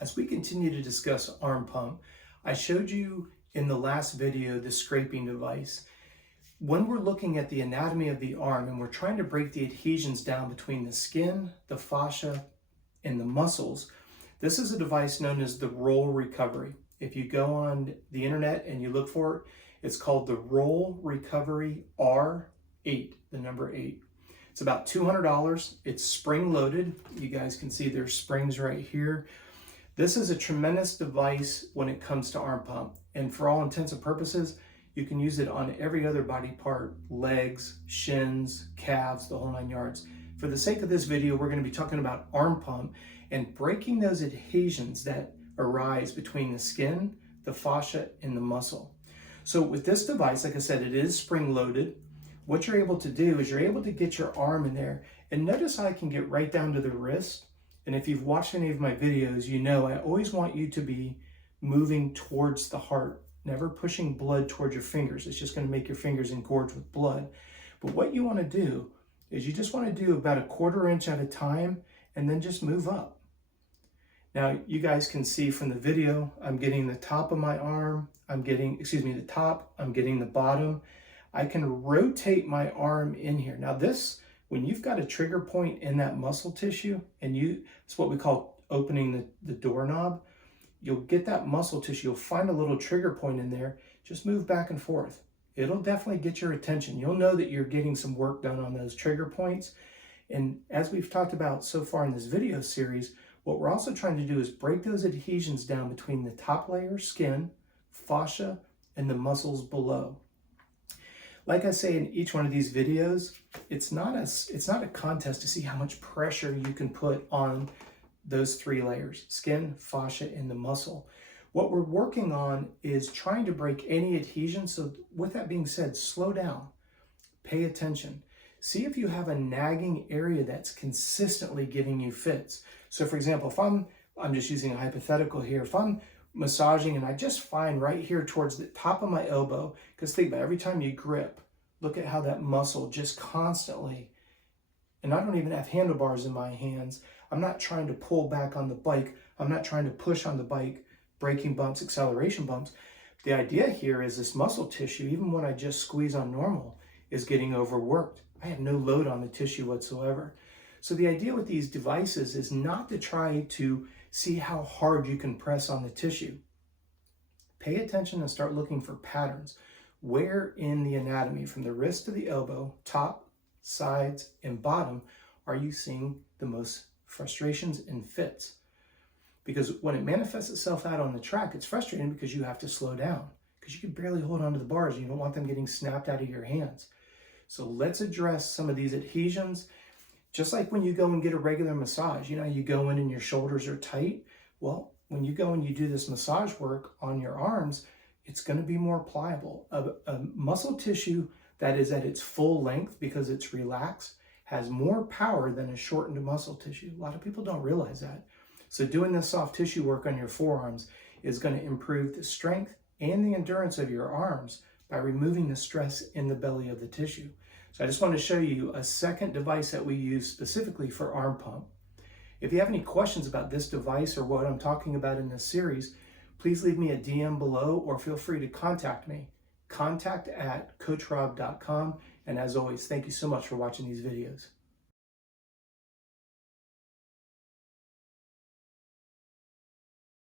As we continue to discuss arm pump, I showed you in the last video the scraping device. When we're looking at the anatomy of the arm and we're trying to break the adhesions down between the skin, the fascia, and the muscles, this is a device known as the roll recovery. If you go on the internet and you look for it, it's called the Roll Recovery R8, the number 8. It's about $200. It's spring loaded. You guys can see there's springs right here. This is a tremendous device when it comes to arm pump. And for all intents and purposes, you can use it on every other body part, legs, shins, calves, the whole 9 yards. For the sake of this video, we're going to be talking about arm pump and breaking those adhesions that arise between the skin, the fascia, and the muscle. So with this device, like I said, it is spring loaded. What you're able to do is you're able to get your arm in there, and notice how I can get right down to the wrist. And if you've watched any of my videos, you know I always want you to be moving towards the heart, never pushing blood towards your fingers. It's just going to make your fingers engorge with blood. But what you want to do is you just want to do about a 1/4 inch at a time and then just move up. Now you guys can see from the video, I'm getting the top of my arm, I'm getting the bottom. I can rotate my arm in here. Now this, when you've got a trigger point in that muscle tissue, and it's what we call opening the doorknob, you'll get that muscle tissue, you'll find a little trigger point in there, just move back and forth. It'll definitely get your attention. You'll know that you're getting some work done on those trigger points. And as we've talked about so far in this video series, what we're also trying to do is break those adhesions down between the top layer, skin, fascia, and the muscles below. Like I say in each one of these videos, it's not a contest to see how much pressure you can put on those 3 layers, skin, fascia, and the muscle. What we're working on is trying to break any adhesion. So with that being said, slow down, pay attention. See if you have a nagging area that's consistently giving you fits. So for example, if I'm just using a hypothetical here, if I'm massaging and I just find right here towards the top of my elbow, because think about it, every time you grip, look at how that muscle just constantly, and I don't even have handlebars in my hands. I'm not trying to pull back on the bike. I'm not trying to push on the bike, braking bumps, acceleration bumps. The idea here is this muscle tissue, even when I just squeeze on normal, is getting overworked. I have no load on the tissue whatsoever. So the idea with these devices is not to try to see how hard you can press on the tissue. Pay attention and start looking for patterns. Where in the anatomy, from the wrist to the elbow, top, sides, and bottom, are you seeing the most frustrations and fits? Because when it manifests itself out on the track, it's frustrating because you have to slow down, because you can barely hold onto the bars. You don't want them getting snapped out of your hands. So let's address some of these adhesions. Just like when you go and get a regular massage, you know, you go in and your shoulders are tight. Well, when you go and you do this massage work on your arms, it's going to be more pliable. A muscle tissue that is at its full length because it's relaxed has more power than a shortened muscle tissue. A lot of people don't realize that. So doing this soft tissue work on your forearms is going to improve the strength and the endurance of your arms by removing the stress in the belly of the tissue. So I just want to show you a second device that we use specifically for arm pump. If you have any questions about this device or what I'm talking about in this series, please leave me a DM below or feel free to contact me. contact@coachrob.com. And as always, thank you so much for watching these videos.